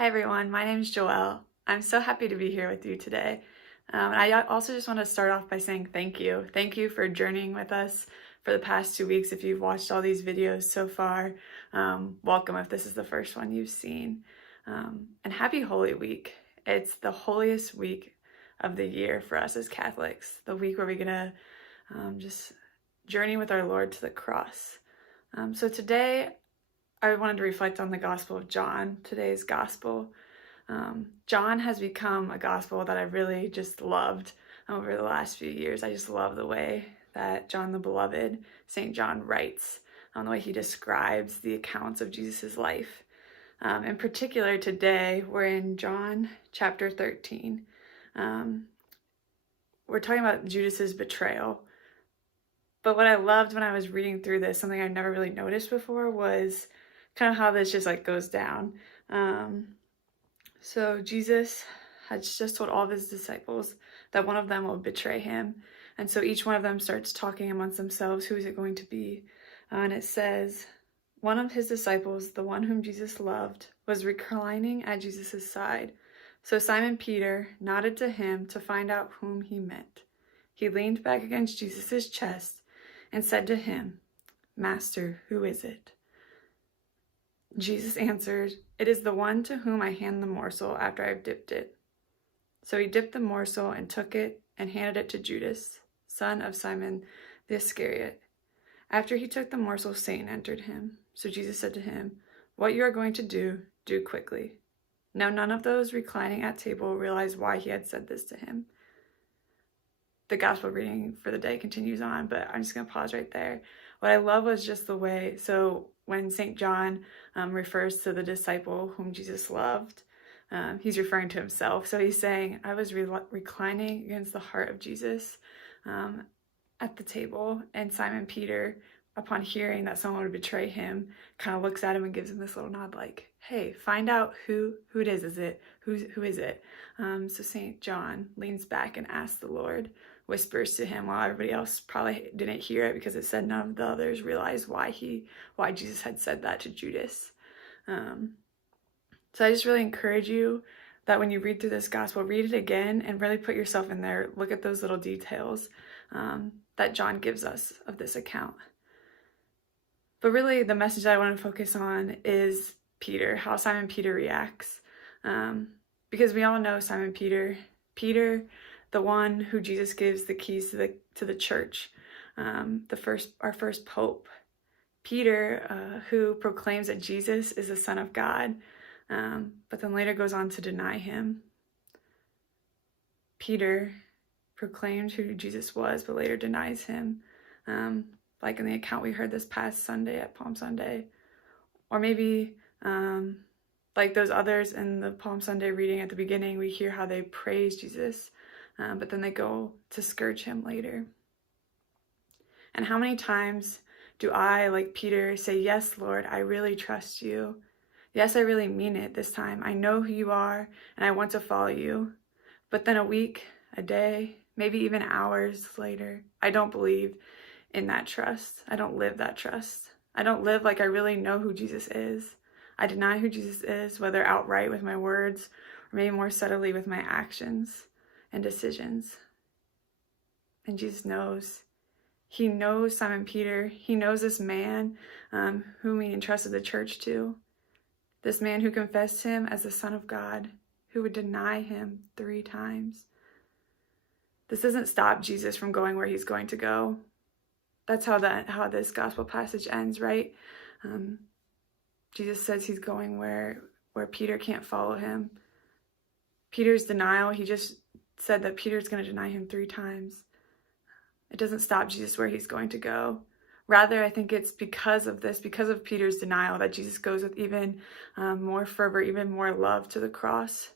Hi everyone, my name is Joelle. I'm so happy to be here with you today. And I also just want to start off by saying thank you. Thank you for journeying with us for the past 2 weeks. If you've watched all these videos so far, welcome if this is the first one you've seen. And happy Holy Week. It's the holiest week of the year for us as Catholics, the week where we're gonna just journey with our Lord to the cross. So today, I wanted to reflect on the Gospel of John, today's Gospel. John has become a Gospel that I've really just loved over the last few years. I just love the way that John the Beloved, St. John, writes, the way he describes the accounts of Jesus' life. In particular, today, we're in John chapter 13. We're talking about Judas's betrayal. But what I loved when I was reading through this, something I'd never really noticed before, was kind of how this just goes down. So Jesus had just told all of his disciples that one of them will betray him. And so each one of them starts talking amongst themselves, who is it going to be? And it says, one of his disciples, the one whom Jesus loved, was reclining at Jesus' side. So Simon Peter nodded to him to find out whom he meant. He leaned back against Jesus' chest and said to him, "Master, who is it?" Jesus answered, "It is the one to whom I hand the morsel after I've dipped it." So he dipped the morsel and took it and handed it to Judas, son of Simon the Iscariot. After he took the morsel, Satan entered him. So Jesus said to him, "What you are going to do, do quickly." Now none of those reclining at table realized why he had said this to him. The gospel reading for the day continues on, but I'm just going to pause right there. What I love was just the way, so when St. John refers to the disciple whom Jesus loved, he's referring to himself. So he's saying, I was reclining against the heart of Jesus at the table, and Simon Peter, upon hearing that someone would betray him, kind of looks at him and gives him this little nod like, hey, find out who it is. Who is it? So St. John leans back and asks the Lord, whispers to him while everybody else probably didn't hear it because it said none of the others realized why Jesus had said that to Judas. So I just really encourage you that when you read through this gospel, read it again and really put yourself in there. Look at those little details that John gives us of this account. But really the message that I want to focus on is Peter, how Simon Peter reacts. Because we all know Simon Peter, the one who Jesus gives the keys to the church, our first pope. Peter, who proclaims that Jesus is the Son of God, but then later goes on to deny him. Peter proclaimed who Jesus was, but later denies him, like in the account we heard this past Sunday at Palm Sunday. Or maybe like those others in the Palm Sunday reading at the beginning, we hear how they praise Jesus, but then they go to scourge him later. And how many times do I, like Peter, say, yes, Lord, I really trust you. Yes, I really mean it this time. I know who you are, and I want to follow you. But then a week, a day, maybe even hours later, I don't believe in that trust. I don't live that trust. I don't live like I really know who Jesus is. I deny who Jesus is, whether outright with my words or maybe more subtly with my actions and decisions. And Jesus knows. He knows Simon Peter. He knows this man whom he entrusted the church to. This man who confessed him as the Son of God, who would deny him 3 times. This doesn't stop Jesus from going where he's going to go. That's how this gospel passage ends, right? Jesus says he's going where Peter can't follow him. Peter's denial, he just said that Peter's going to deny him 3 times. It doesn't stop Jesus where he's going to go. Rather, I think it's because of this, because of Peter's denial, that Jesus goes with even more fervor, even more love to the cross,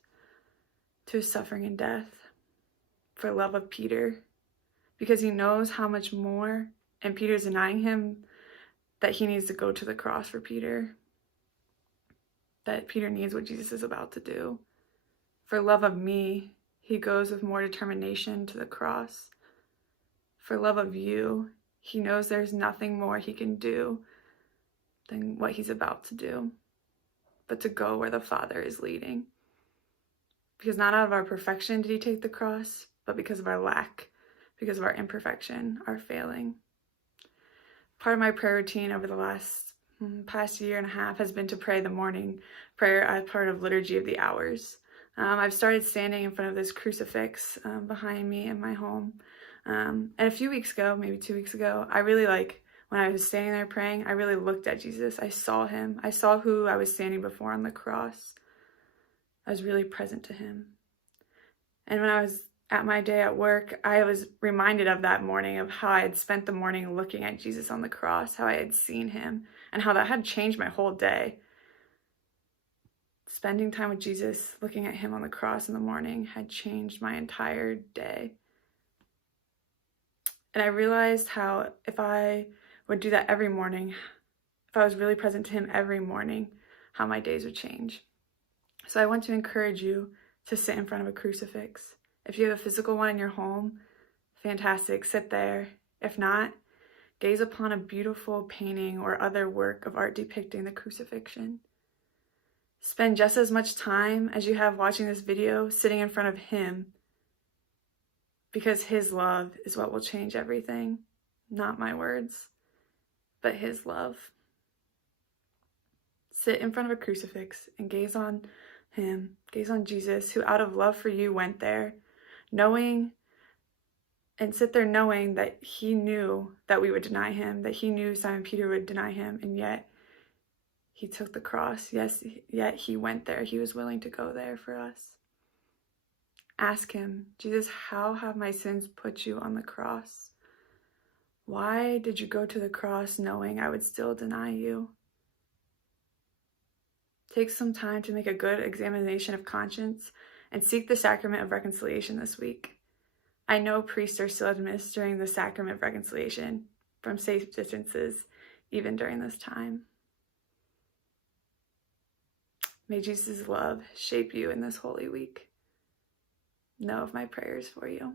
to his suffering and death, for love of Peter, because he knows how much more, and Peter's denying him, that he needs to go to the cross for Peter, that Peter needs what Jesus is about to do. For love of me, he goes with more determination to the cross. For love of you, he knows there's nothing more he can do than what he's about to do. but to go where the Father is leading. Because not out of our perfection did he take the cross, but because of our lack, because of our imperfection, our failing. Part of my prayer routine over the past year and a half has been to pray the morning prayer as part of Liturgy of the Hours. I've started standing in front of this crucifix behind me in my home. And a few weeks ago, maybe 2 weeks ago, when I was standing there praying, I really looked at Jesus. I saw him. I saw who I was standing before on the cross. I was really present to him. And when I was at my day at work, I was reminded of that morning, of how I had spent the morning looking at Jesus on the cross, how I had seen him, and how that had changed my whole day. Spending time with Jesus, looking at him on the cross in the morning, had changed my entire day. And I realized how if I would do that every morning, if I was really present to him every morning, how my days would change. So I want to encourage you to sit in front of a crucifix. If you have a physical one in your home, fantastic, sit there. If not, gaze upon a beautiful painting or other work of art depicting the crucifixion. Spend just as much time as you have watching this video sitting in front of him, because his love is what will change everything. Not my words, but his love. Sit in front of a crucifix and gaze on him, gaze on Jesus, who out of love for you went there, sit there knowing that he knew that we would deny him, that he knew Simon Peter would deny him, and yet he took the cross. Yes, yet he went there. He was willing to go there for us. Ask him, Jesus, how have my sins put you on the cross? Why did you go to the cross knowing I would still deny you? Take some time to make a good examination of conscience and seek the sacrament of reconciliation this week. I know priests are still administering the sacrament of reconciliation from safe distances, even during this time. May Jesus' love shape you in this Holy Week. Know of my prayers for you.